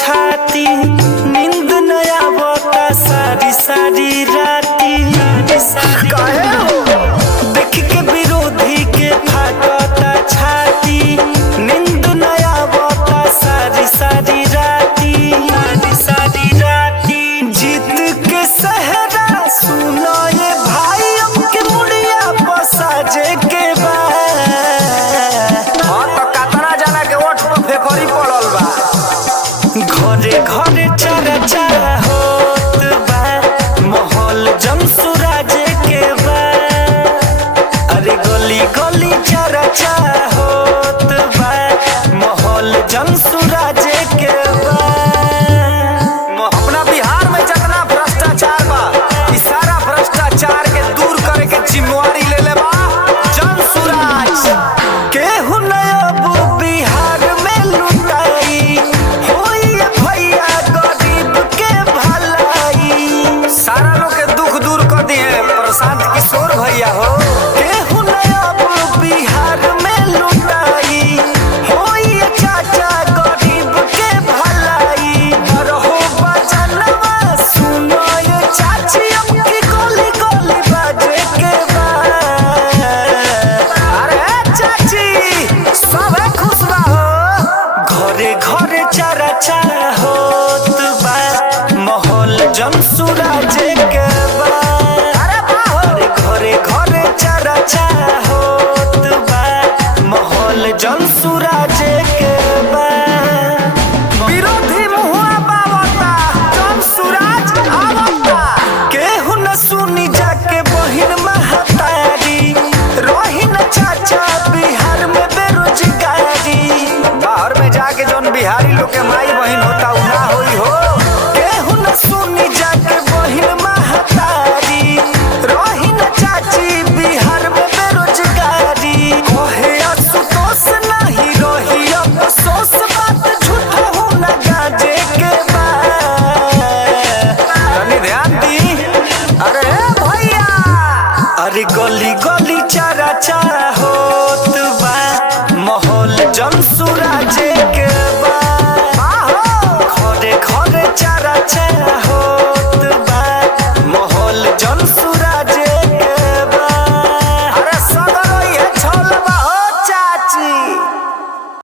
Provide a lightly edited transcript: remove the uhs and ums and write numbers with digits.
छाती, नींद नया बता सारी सारी राती। देख के विरोधी के फाटता छाती, नींद नया बता सारी सारी राती। जीत के सहरा सुनो ये भाई, अब के मुड़िया पसाजे के बाद। हाँ तो कतना जना के ओठ पर फेफरी पड़ल बा। घरे घरे चर्चा होत बा, माहौल जमसुराजे के बा। अरे गली गली चर्चा होत बा, माहौल जमसुराजे के बा। अपना बिहार में जितना भ्रष्टाचार बा, इस सारा भ्रष्टाचार के दूर करे के जिम्मेवारी ले ले बा जनसुराज। केहू नयब बिहार में लुटाई, होई भैया गरीब के भलाई। सारा लोग के दुख दूर कर दिए प्रशांत किशोर भैया हो। केहू नयब बिहार में लुटाई, होई चाचा गरीब के भलाई। रहो बचनवा सुनो ये चाची, अब की गोली गोली बाजे के बाद। अरे चाची सब खुश बा हो। घरे घरे चर्चा होत बा, माहौल जमसुराजे के बा। अरे वाह हो। अरे घरे घरे चर्चा होत बा, माहौल जमसुराजे